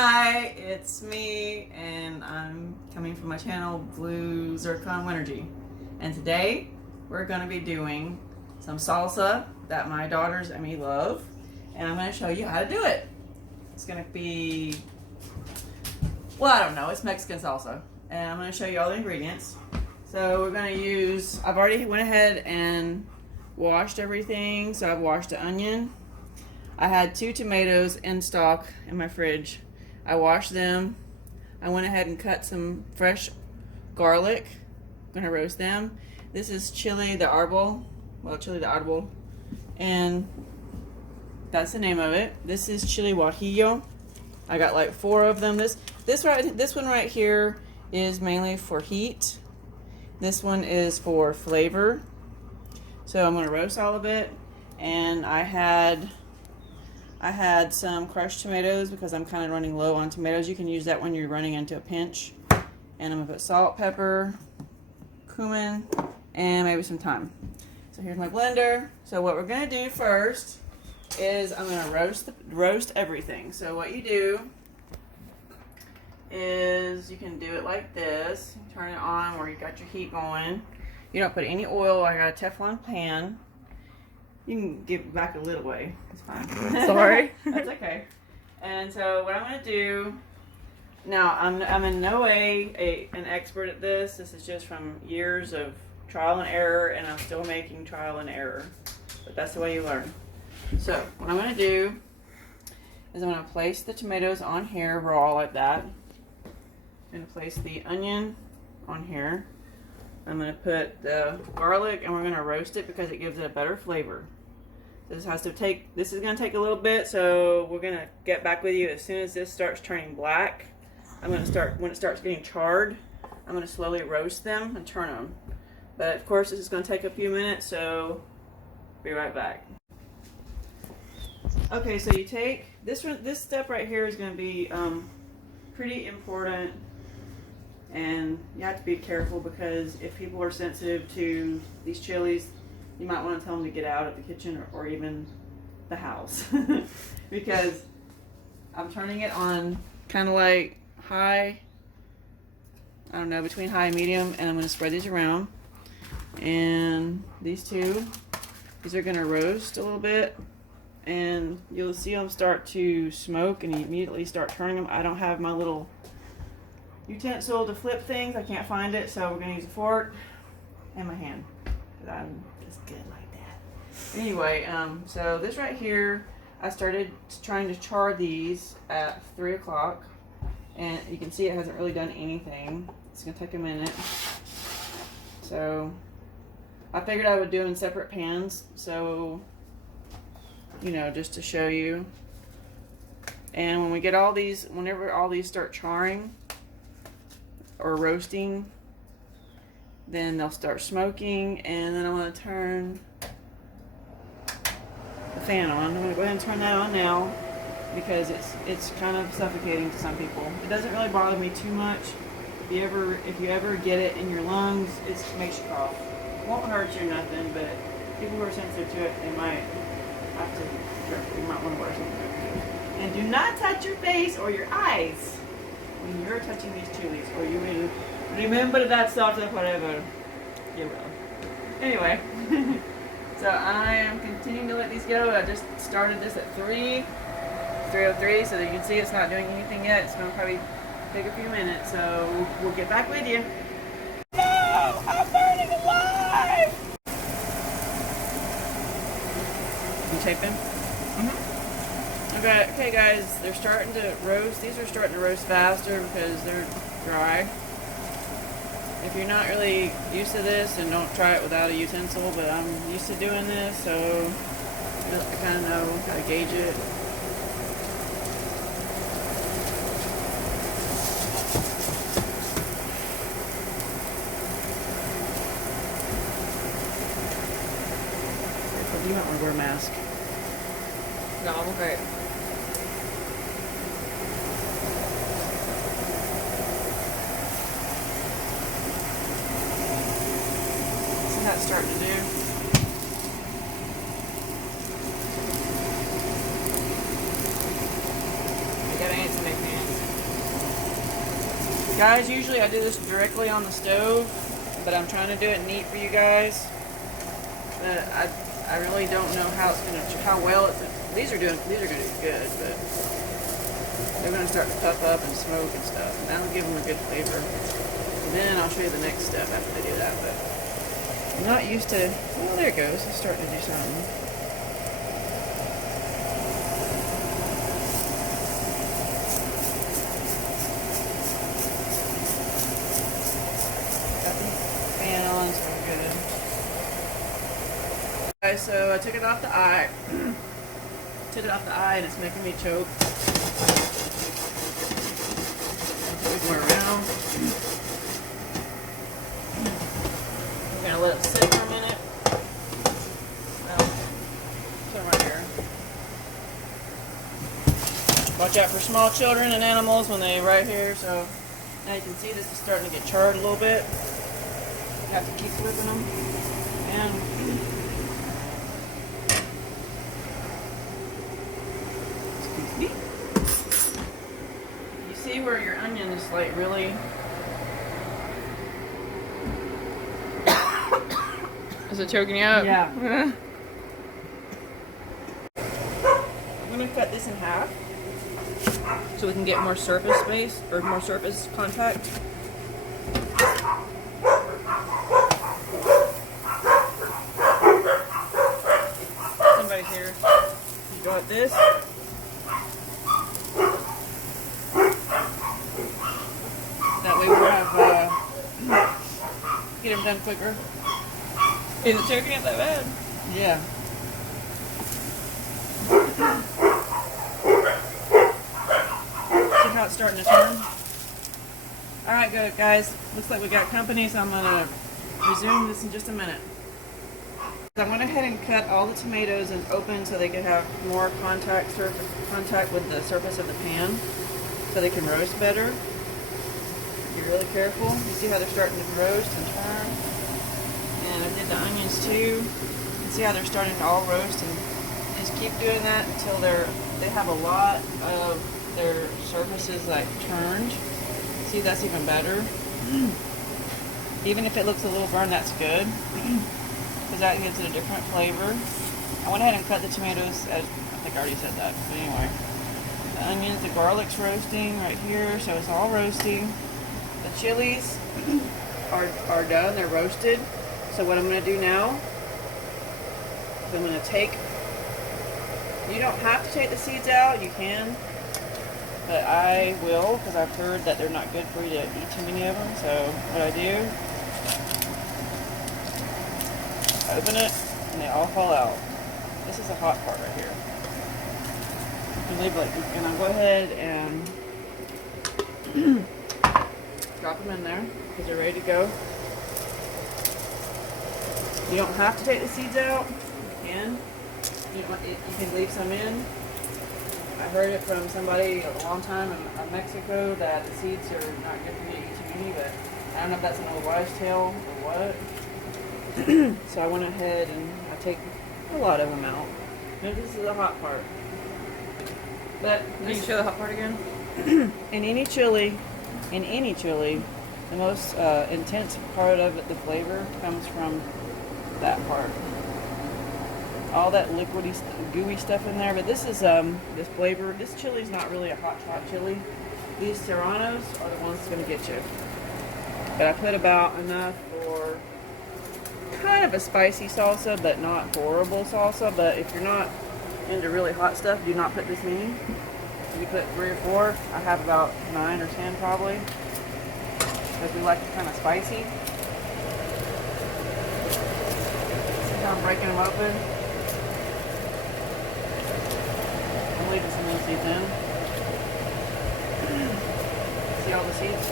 Hi, it's me, and I'm coming from my channel, Blue Zircon Wintergy. And today, we're going to be doing some salsa that my daughters and me love, and I'm going to show you how to do it. It's going to be, well, I don't know, it's Mexican salsa, and I'm going to show you all the ingredients. So we're going to use, I've already went ahead and washed everything, so I've washed the onion. I had 2 tomatoes in stock in my fridge. I washed them. I went ahead and cut some fresh garlic. I'm gonna roast them. This is chile the arbol. Well, chile the arbol. And that's the name of it. This is chile guajillo. I got like 4 of them. This one right here is mainly for heat. This one is for flavor. So I'm gonna roast all of it. And I had some crushed tomatoes because I'm kind of running low on tomatoes. You can use that when you're running into a pinch. And I'm gonna put salt, pepper, cumin, and maybe some thyme. So here's my blender. So what we're gonna do first is I'm gonna roast everything. So what you do is you can do it like this. Turn it on where you got your heat going. You don't put any oil. I got a Teflon pan. You can give it back a little way. It's fine. Sorry. That's okay. And so what I'm going to do, now I'm in no way an expert at this. This is just from years of trial and error, and I'm still making trial and error. But that's the way you learn. So what I'm going to do is I'm going to place the tomatoes on here raw like that. I'm going to place the onion on here. I'm going to put the garlic, and we're going to roast it because it gives it a better flavor. This is going to take a little bit, so we're going to get back with you as soon as this starts turning black. When it starts getting charred, I'm going to slowly roast them and turn them. But of course, this is going to take a few minutes, so be right back. Okay, so you take this step right here is going to be pretty important, and you have to be careful because if people are sensitive to these chilies, you might want to tell them to get out of the kitchen or even the house because I'm turning it on kind of like high, I don't know, between high and medium, and I'm going to spread these around. And these are going to roast a little bit, and you'll see them start to smoke and you immediately start turning them. I don't have my little utensil to flip things. I can't find it, so we're going to use a fork and my hand because I'm just good like that. Anyway, so this right here, I started trying to char these at 3 o'clock, and you can see it hasn't really done anything. It's going to take a minute. So I figured I would do it in separate pans, so, you know, just to show you. And when we get whenever all these start charring or roasting, then they'll start smoking, and then I'm going to turn the fan on. I'm going to go ahead and turn that on now because it's kind of suffocating to some people. It doesn't really bother me too much. If you ever get it in your lungs, it makes you cough. It won't hurt you or nothing, but people who are sensitive to it, they might have to. You might want to wear something. And do not touch your face or your eyes when you're touching these chilies, or you will remember that sort of whatever. You will. Anyway, so I am continuing to let these go. I just started this at 3:03, so that you can see it's not doing anything yet. It's going to probably take a few minutes, so we'll get back with you. No! I'm burning alive! You taping? Mm-hmm. Okay, guys, they're starting to roast. These are starting to roast faster because they're dry. If you're not really used to this, and don't try it without a utensil, but I'm used to doing this, so I kind of know how to gauge it. You might want to wear a mask. No, I'm okay. See how it's starting to do? I gotta answer my pan. Guys, usually I do this directly on the stove, but I'm trying to do it neat for you guys. But I really don't know how it's gonna, how well it's. These are gonna do good, but they're gonna start to puff up and smoke and stuff, and that'll give them a good flavor. And then I'll show you the next step after they do that. But I'm not used to. Well, there it goes. It's starting to do something. So good. Okay, so I took it off the eye. Took it off the eye and it's making me choke. Move more around. We're gonna let it sit for a minute. Put it right here. Watch out for small children and animals when they're right here. So now you can see this is starting to get charred a little bit. You have to keep flipping them. And excuse me. You see where your onion is like really. Is it choking you up? Yeah. I'm gonna cut this in half so we can get more surface space or more surface contact. Here, you got this. That way we'll have get them done quicker. Is it choking up that bad? Yeah. See how it's starting to turn? Alright, good guys. Looks like we got company, so I'm gonna resume this in just a minute. I went ahead and cut all the tomatoes and open so they could have more contact with the surface of the pan so they can roast better. Be really careful. You see how they're starting to roast and turn. And I did the onions too. You can see how they're starting to all roast, and just keep doing that until they have a lot of their surfaces like turned. See, that's even better. Even if it looks a little burned, that's good. Because that gives it a different flavor. I went ahead and cut the tomatoes, as I think I already said that, but anyway. The onions, the garlic's roasting right here, so it's all roasting. The chilies are done, they're roasted. So what I'm going to do now is I'm going to take, you don't have to take the seeds out, you can, but I will because I've heard that they're not good for you to eat too many of them. So what I do, open it, and they all fall out. This is the hot part right here. And leave like, and I'll go ahead and drop them in there because they're ready to go. You don't have to take the seeds out. You can. You can leave some in. I heard it from somebody a long time in Mexico that the seeds are not good for you to eat too many, but I don't know if that's an old wives' tale or what. So I went ahead and I take a lot of them out. Now this is the hot part. But Can you show the hot part again? in any chili, the most intense part of it, the flavor, comes from that part. All that liquidy, gooey stuff in there. But this is this flavor. This chili is not really a hot chili. These serranos are the ones that's going to get you. But I put about enough for kind of a spicy salsa, but not horrible salsa. But if you're not into really hot stuff, do not put this many. You put 3 or 4. I have about 9 or 10 probably, because we like it kind of spicy. See how I'm breaking them open? I'm leaving some of the seeds in. See all the seeds?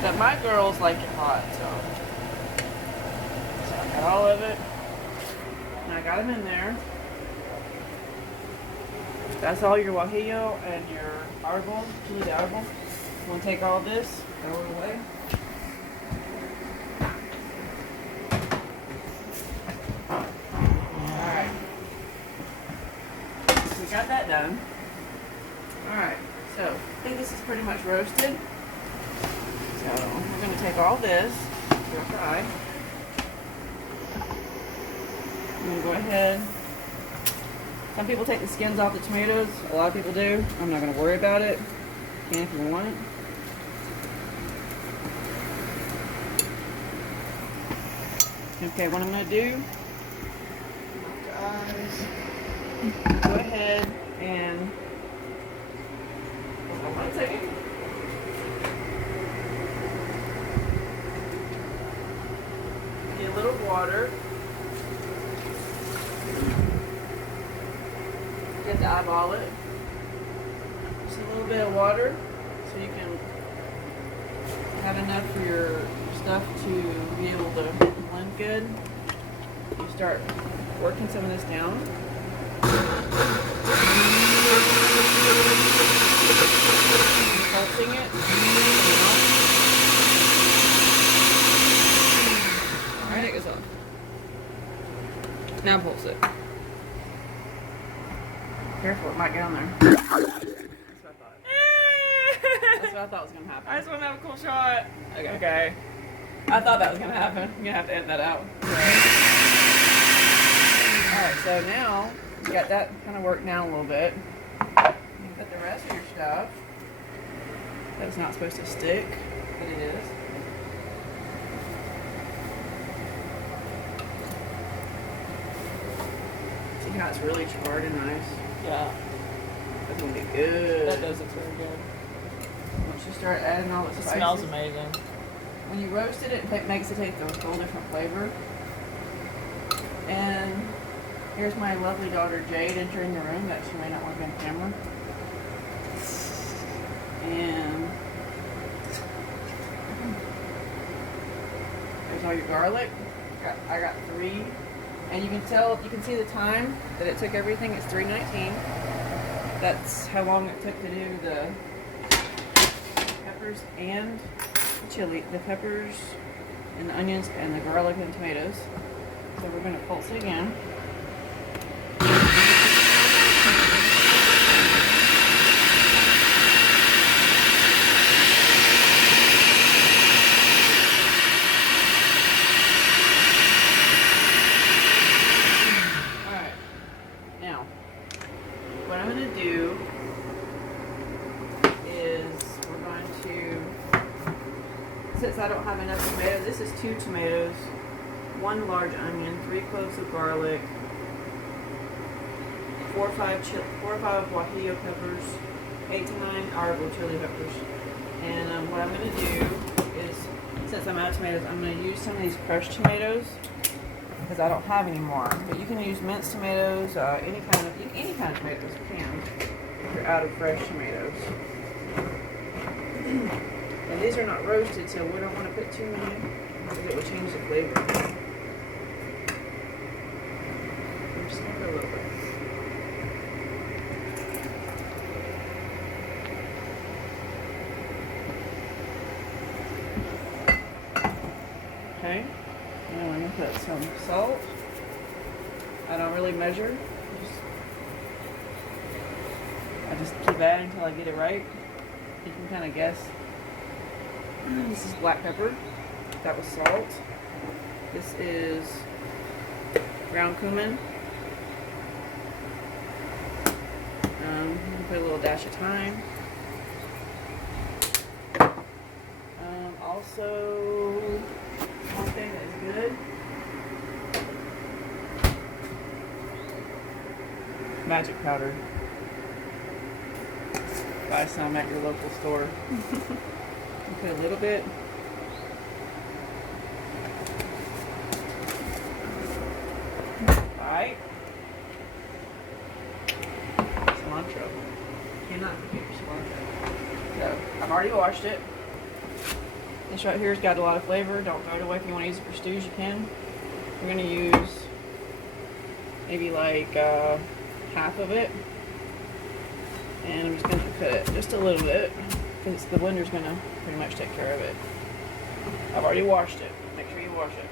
But my girls like it hot, so I got all of it. And I got them in there. That's all your guajillo and your arbol, chile de arbol. We'll take all this, throw it away. Alright. We got that done. Alright, So I think this is pretty much roasted. So we're going to take all this, stir fry. I'm going to go ahead. Some people take the skins off the tomatoes. A lot of people do. I'm not going to worry about it. You can if you want it. Okay, what I'm going to do, go ahead and, hold on a second. Get a little water. You have to eyeball it. Just a little bit of water so you can have enough for your stuff to be able to blend good. You start working some of this down. Pulsing it. Alright, it goes off. Now pulse it. Careful, it might get on there. That's what I thought. That's what I thought was going to happen. I just want to have a cool shot. Okay. I thought that was going to happen. You're going to have to edit that out. Alright, so now you got that kind of worked down a little bit. You put the rest of your stuff. That's not supposed to stick, but it is. See how it's really charred and nice? Yeah, That's going to be good. that does look very good. Once you start adding all the It spices. smells amazing. When you roast it, it makes it take a whole different flavor. And here's my lovely daughter Jade entering the room that she may not want to be on camera. And there's all your garlic. I got 3. And you can see the time that it took everything. It's 3:19. That's how long it took to do the peppers and the chili, the peppers and the onions and the garlic and tomatoes. So we're going to pulse it again. Alright, now what I'm going to do is we're going to, since I don't have enough tomatoes, this is 2 tomatoes, 1 large onion, 3 cloves of garlic, 4 or 5 guajillo peppers, 8 to 9 arbol chili peppers. And what I'm going to do is, since I'm out of tomatoes, I'm going to use some of these crushed tomatoes because I don't have any more. But you can use minced tomatoes, any kind of tomatoes you can if you're out of fresh tomatoes. And these are not roasted, so we don't want to put too many because it will change the flavor. I'm just going to put a little bit. Okay, now I'm going to put some salt. I don't really measure. I just keep adding until I get it right. You can kind of guess. This is black pepper. That was salt. This is ground cumin. You can put a little dash of thyme. Also, one thing that's good, magic powder. Buy some at your local store. You put a little bit. Right. Cilantro. Cannot forget your cilantro. So I've already washed it. This right here has got a lot of flavor. Don't throw it away. If you want to use it for stews, you can. We're going to use maybe like half of it. And I'm just going to put just a little bit because the blender's going to pretty much take care of it. I've already washed it. Make sure you wash it.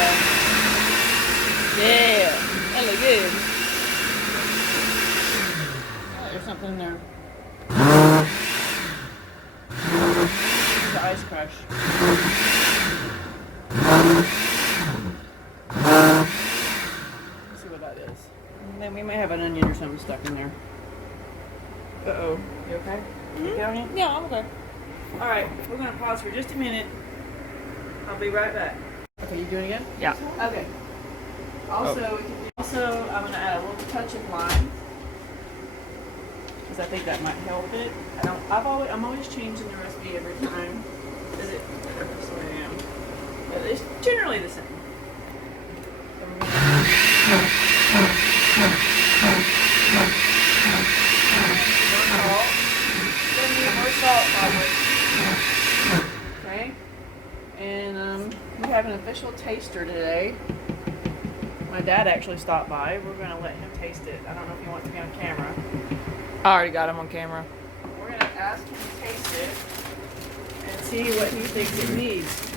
go. Yeah, that look good. Oh, there's something in there. The ice crush. Let's see what that is. And then we may have an onion or something stuck in there. Uh-oh. You okay? You okay on you? Yeah, I'm okay. Alright, we're going to pause for just a minute. I'll be right back. Okay, you doing it again? Yeah. Okay. Also, I'm going to add a little touch of lime. Because I think that might help it. I'm always changing the recipe every time. Is it? So I am. But it's generally the same. So we're gonna more salt, probably. Okay. And we have an official taster today. My dad actually stopped by. We're gonna let him taste it. I don't know if he wants to be on camera. I already got him on camera. We're going to ask him to taste it and see what he thinks it needs.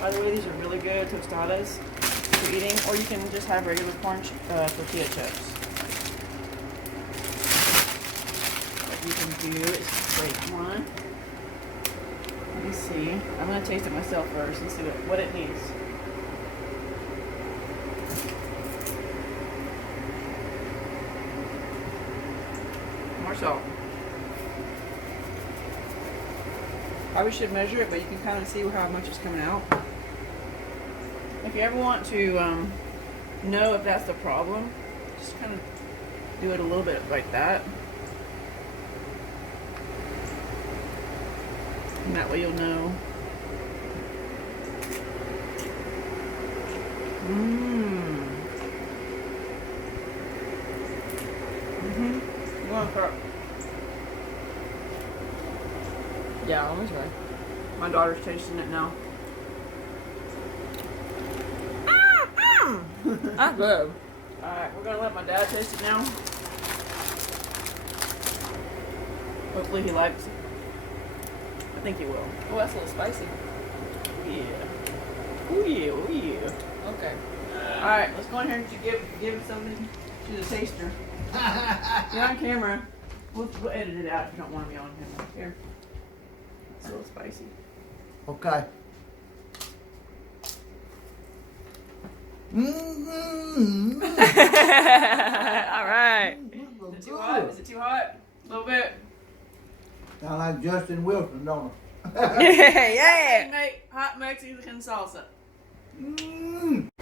By the way, these are really good tostadas for eating, or you can just have regular corn tortilla chips. What you can do is take one. Let me see. I'm going to taste it myself first and see what it needs. More salt. Probably should measure it, but you can kind of see how much is coming out. If you ever want to know if that's the problem, just kind of do it a little bit like that. And that way you'll know. Go on, Carl. Yeah, I'm okay. My daughter's tasting it now. I'm good. Alright, we're gonna let my dad taste it now. Hopefully he likes it. I think he will. Oh, that's a little spicy. Yeah. Oh yeah, oh yeah. Okay. Alright, let's go in here and give something to the taster. You're on camera. We'll edit it out if you don't want to be on camera. Here. It's a little spicy. Okay. Mm-hmm. All right. Is it too hot? Is it too hot? A little bit. Sound like Justin Wilson, don't Yeah. Make hot Mexican salsa. it?